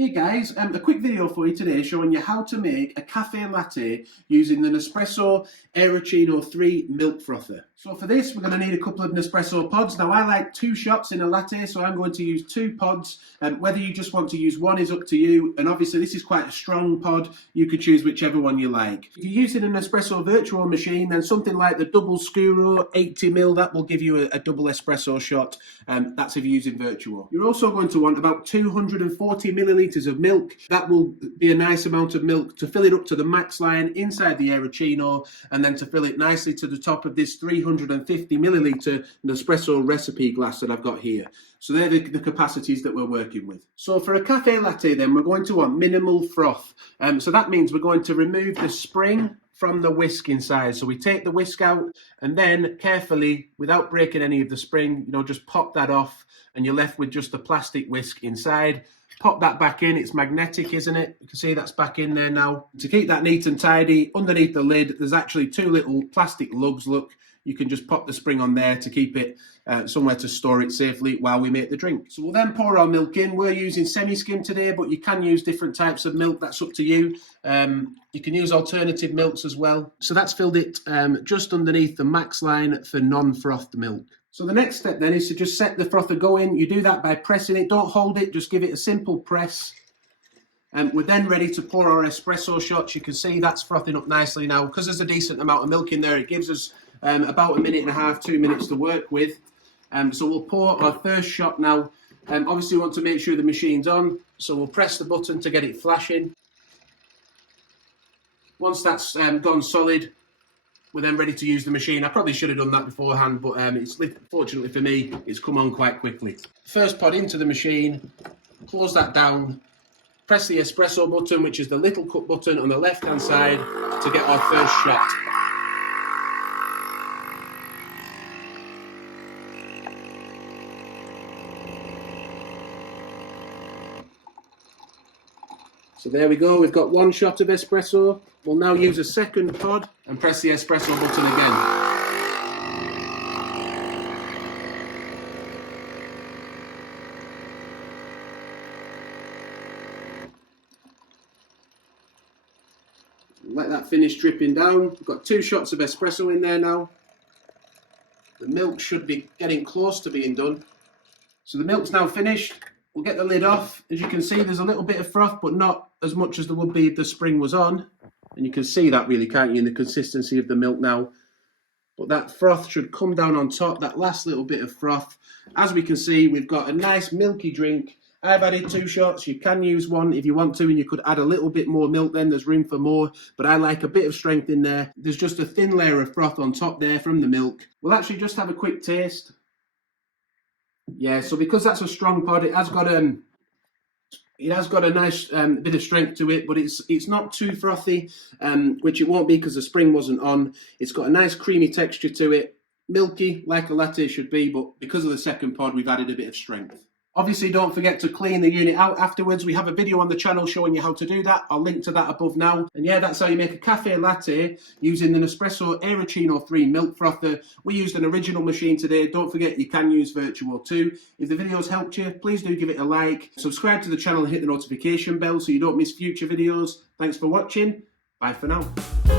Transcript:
Hey guys, a quick video for you today showing you how to make a cafe latte using the Nespresso Aeroccino 3 milk frother. So for this we're going to need a couple of Nespresso pods. Now I like 2 shots in a latte, so I'm going to use 2 pods. Whether you just want to use one is up to you, and obviously this is quite a strong pod. You could choose whichever one you like. If you're using an Nespresso Vertuo machine, then something like the double scuro 80ml, that will give you a double espresso shot. That's if you're using Vertuo. You're also going to want about 240 millilitres of milk. That will be a nice amount of milk to fill it up to the max line inside the Aeroccino, and then to fill it nicely to the top of this 350 millilitre Nespresso recipe glass that I've got here. So they're the capacities that we're working with. So for a cafe latte then, we're going to want minimal froth. So that means we're going to remove the spring from the whisk inside. So we take the whisk out and then carefully, without breaking any of the spring, just pop that off, and you're left with just the plastic whisk inside. Pop that back in. It's magnetic, isn't it? You can see that's back in there now. To keep that neat and tidy, underneath the lid, there's actually 2 little plastic lugs. Look, you can just pop the spring on there to keep it somewhere to store it safely while we make the drink. So we'll then pour our milk in. We're using semi-skim today, but you can use different types of milk. That's up to you. You can use alternative milks as well. So that's filled it just underneath the max line for non-frothed milk. So the next step then is to just set the frother going. You do that by pressing it. Don't hold it, just give it a simple press. We're then ready to pour our espresso shots. You can see that's frothing up nicely now. Because there's a decent amount of milk in there, it gives us about 1.5 minutes, 2 minutes to work with. So we'll pour our first shot now. Obviously we want to make sure the machine's on, so we'll press the button to get it flashing. Once that's gone solid, we're then ready to use the machine. I probably should have done that beforehand, but fortunately for me, it's come on quite quickly. First pod into the machine, close that down, press the espresso button, which is the little cup button on the left-hand side, to get our first shot. So there we go, we've got 1 shot of espresso. We'll now use a second pod and press the espresso button again. Let that finish dripping down. We've got 2 shots of espresso in there now. The milk should be getting close to being done. So the milk's now finished. We'll get the lid off. As you can see, there's a little bit of froth, but not as much as there would be if the spring was on. And you can see that really, can't you, in the consistency of the milk now. But that froth should come down on top, that last little bit of froth. As we can see, we've got a nice milky drink. I've added 2 shots. You can use 1 if you want to, and you could add a little bit more milk then. There's room for more, but I like a bit of strength in there. There's just a thin layer of froth on top there from the milk. We'll actually just have a quick taste. Yeah, so because that's a strong pod, it has got a nice bit of strength to it, but it's not too frothy, which it won't be because the spring wasn't on. It's got a nice creamy texture to it, milky like a latte should be, but because of the second pod, we've added a bit of strength. Obviously, don't forget to clean the unit out afterwards. We have a video on the channel showing you how to do that. I'll link to that above now. And yeah, that's how you make a cafe latte using the Nespresso Aeroccino 3 milk frother. We used an original machine today. Don't forget you can use Vertuo too. If the video's helped you, please do give it a like. Subscribe to the channel and hit the notification bell so you don't miss future videos. Thanks for watching. Bye for now.